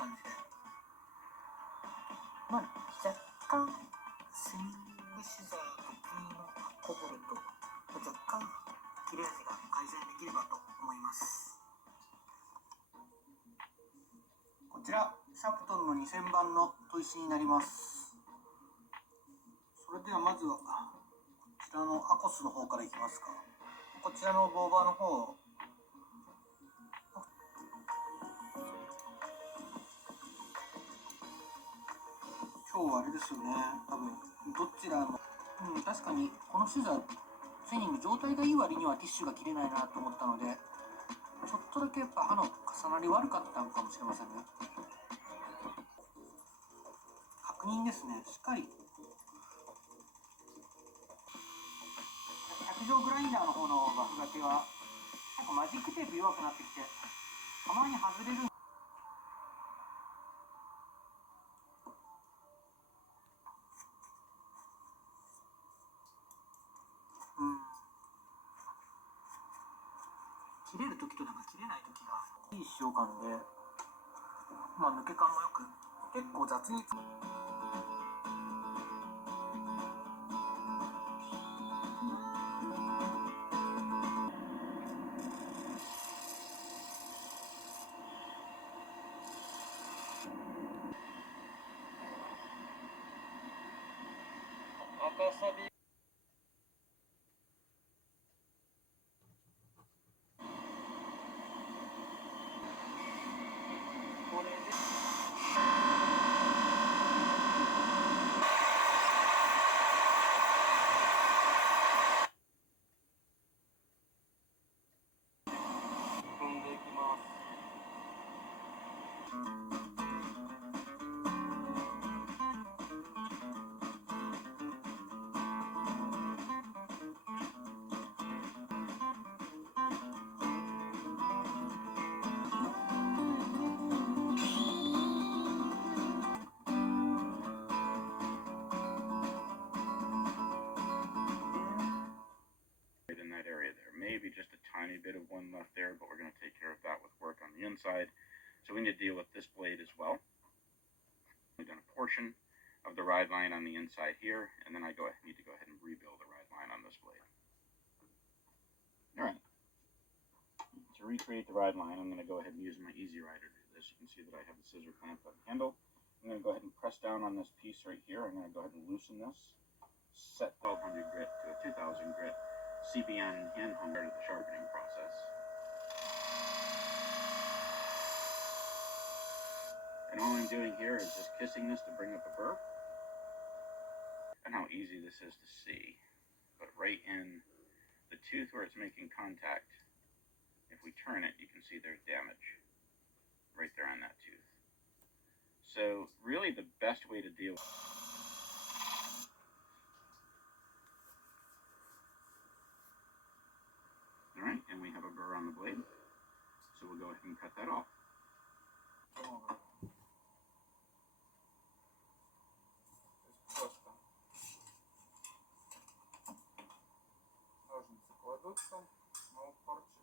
感じで、まあ若干スイング資材特有のこぼれと若干切れ味が改善できればと思います。こちらシャープトンの2000番の砥石になります。それではまずはこちらのアコスの方からいきますか。こちらのボーバーの方、今日はあれですよね、多分どちらの、確かにこのシザースイング状態がいい割にはティッシュが切れないなと思ったので、ちょっとだけやっぱ刃の重なり悪かったのかもしれませんね。確認ですね、しっかり100錠グラインダーの方のバフがけはなんかマジックテープ弱くなってきてたまに外れる。切れる時となんか切れない時がいい使用感で、抜け感もよく結構雑に赤サビこれで踏んでいきます。In that area there, maybe just a tiny bit of one left there, but we're going to take care of that with work on the inside. So we need to deal with this blade as well. We've done a portion of the ride line on the inside here, and then I need to go ahead and rebuild the ride line on this blade. All right. To recreate the ride line, I'm going to go ahead and use my Easy Rider to do this. You can see that I have the scissor clamped on the handle. I'm going to go ahead and press down on this piece right here. I'm going to go ahead and loosen this. Set 1200 grit to a 2000 grit. CBN hand hammer to the sharpening process. And all I'm doing here is just kissing this to bring up a burr. And how easy this is to see. But right in the tooth where it's making contact, if we turn it, you can see there's damage right there on that tooth. So really the best way to deal with Alright, and we have a burr on the blade, so we'll go ahead and cut that off. Ножницы кладутся на упорчик.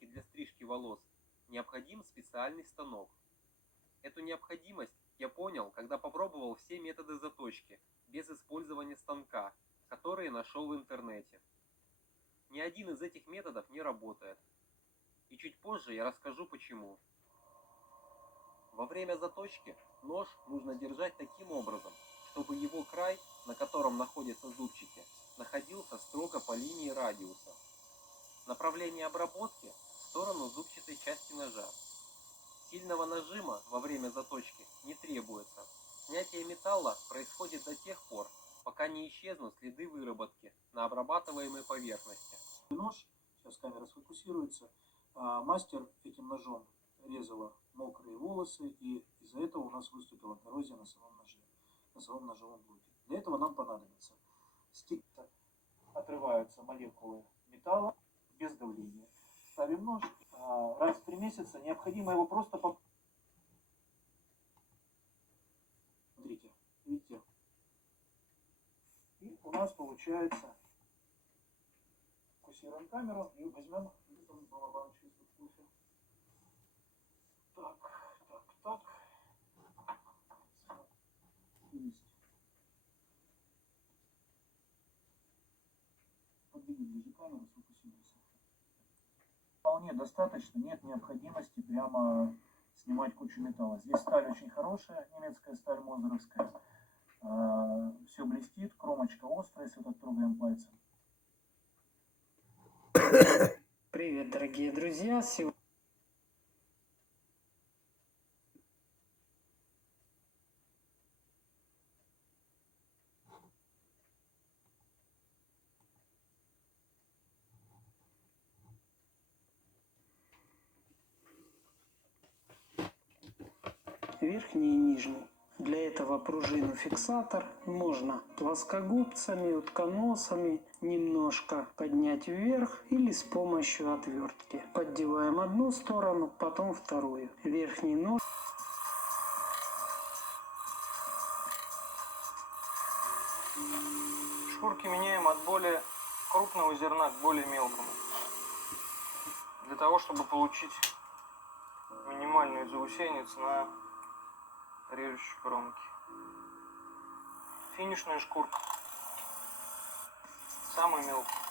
Для стрижки волос необходим специальный станок. Эту необходимость я понял, когда попробовал все методы заточки без использования станка, которые нашел в интернете. Ни один из этих методов не работает. И чуть позже я расскажу почему. Во время заточки нож нужно держать таким образом, чтобы его край, на котором находятся зубчики, находился строго по линии радиуса. Направление обработки в сторону зубчатой части ножа. Сильного нажима во время заточки не требуется. Снятие металла происходит до тех пор, пока не исчезнут следы выработки на обрабатываемой поверхности. Нож, сейчас камера сфокусируется, мастер этим ножом резала мокрые волосы, и из-за этого у нас выступила коррозия на самом ноже, на самом ножевом блоке. Для этого нам понадобится отрываются молекулы металла без давления. Ставим нож. Раз в 3 месяца необходимо его просто Смотрите, видите? И у нас получается, фокусируем камеру и возьмем баночку из-под кофе. Так. Есть. Подвинем ближе камеру, сфокусируйся. Вполне достаточно, нет необходимости прямо снимать кучу металла. Здесь сталь очень хорошая, немецкая сталь мозеровская. Все блестит, кромочка острая, если так трогаем пальцем. Привет, дорогие друзья! Верхний и нижний. Для этого пружину-фиксатор можно плоскогубцами, утконосами немножко поднять вверх или с помощью отвертки. Поддеваем одну сторону, потом вторую. Верхний нож. Шкурки меняем от более крупного зерна к более мелкому. Для того, чтобы получить минимальную заусенец на режущей кромке. Финишная шкурка. Самая мелкая.